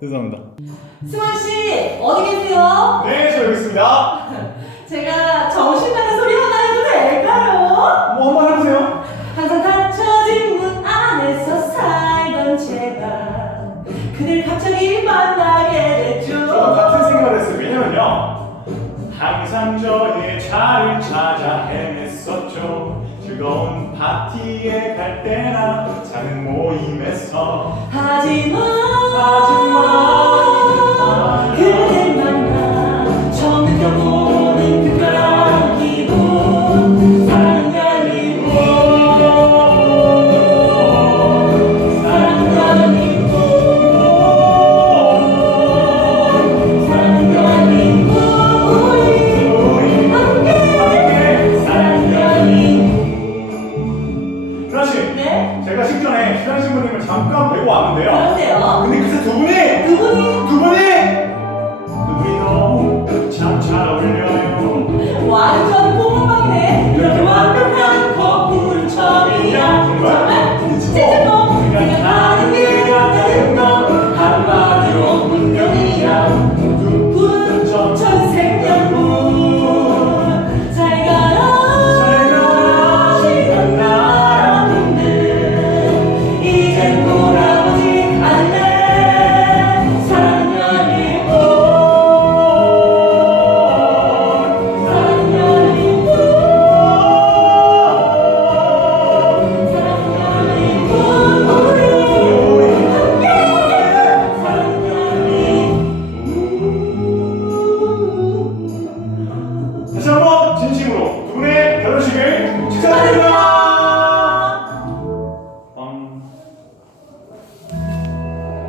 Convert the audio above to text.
죄송합니다. 승환 씨 어디 계세요? 네, 저 여기 있습니다. 제가 정신 나간 소리 하나 해도 될까요? 뭐 한번 해보세요. 항상 닫혀진 문 안에서 살던 제가 그댈 갑자기 만나게 저랑 됐죠. 같은 생각을 했어요. 왜냐면요. 항상 저의 차를 찾아 헤맸었죠. 즐거운 파티에 갈 때나 작은 모임에서 하지만 제가 식전에 신한 신부님을 잠깐 뵈고 왔는데요. 아, 그런데요. 근데 그새 Where's?